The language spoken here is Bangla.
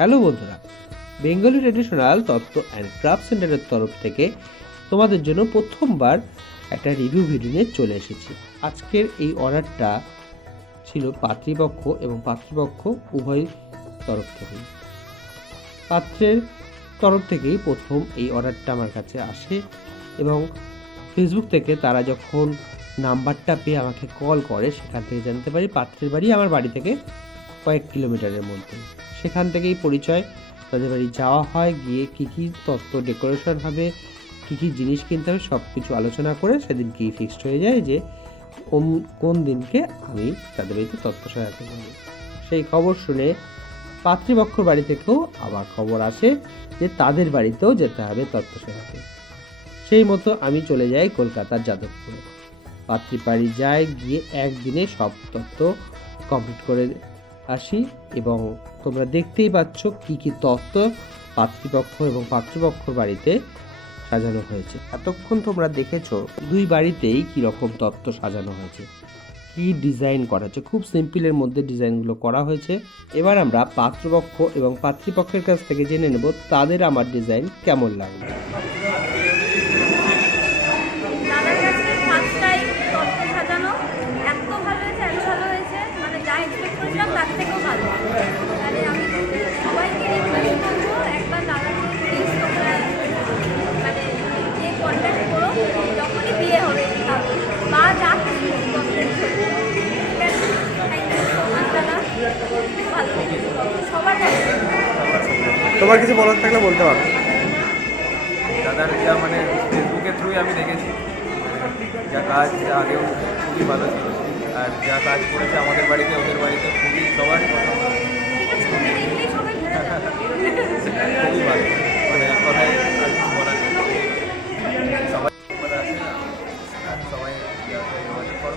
হ্যালো বন্ধুরা, বেঙ্গলি ট্রেডিশনাল তত্ত্ব অ্যান্ড ক্রাফট সেন্টারের তরফ থেকে তোমাদের জন্য প্রথমবার একটা রিভিউ ভিডিও নিয়ে চলে এসেছি। আজকের এই অর্ডারটা ছিল পাত্রীপক্ষ এবং পাত্রীপক্ষ উভয় তরফ থেকেই। পাত্রের তরফ থেকেই প্রথম এই অর্ডারটা আমার কাছে আসে এবং ফেসবুক থেকে তারা যখন নাম্বারটা পেয়ে আমাকে কল করে, সেখান থেকে জানতে পারি পাত্রের বাড়ি আমার বাড়ি থেকে কয়েক কিলোমিটারের মধ্যে। সেখান থেকেই পরিচয়, তাদের বাড়ি যাওয়া হয়, গিয়ে কী কী তত্ত্ব ডেকোরেশন হবে, কী কী জিনিস কিনতে হবে সব কিছু আলোচনা করে সেদিন কি ফিক্সড হয়ে যায় যে কোন দিনকে আমি তাদের বাড়িতে তত্ত্ব সাজাতে যাব। সেই খবর শুনে পাত্রীপক্ষর বাড়ি থেকেও আবার খবর আসে যে তাদের বাড়িতেও যেতে হবে তত্ত্ব সাজাতে। সেই মতো আমি চলে যাই কলকাতার যাদবপুরে। পাত্রী বাড়ি যাই, গিয়ে একদিনে সব তত্ত্ব কমপ্লিট করে আসি এবং তোমরা দেখতেই পাচ্ছ কি কি তত্ত্ব পাত্রীপক্ষ এবং পাত্রপক্ষর বাড়িতে সাজানো হয়েছে। এতক্ষণ তোমরা দেখেছো দুই বাড়িতেই কি রকম তত্ত্ব সাজানো হয়েছে, কি ডিজাইন করা হয়েছে। খুব সিম্পলের মধ্যে ডিজাইনগুলো করা হয়েছে। এবার আমরা পাত্রপক্ষ এবং পাত্রীপক্ষের কাছ থেকে জেনে নেব তাদের আমার ডিজাইন কেমন লাগবে। তোমার কিছু বলার থাকলে বলতে পারো। দাদার যা ফেসবুকের থ্রুই আমি দেখেছি, যা কাজ আগেও খুবই ভালো ছিল, আর যা কাজ করেছে আমাদের বাড়িতে ওদের বাড়িতে খুবই সবারই পছন্দ, খুবই ভালো। এক কথায় আর কিছু বলার নেই। সবাই আছে না, সবাই যোগাযোগ করো।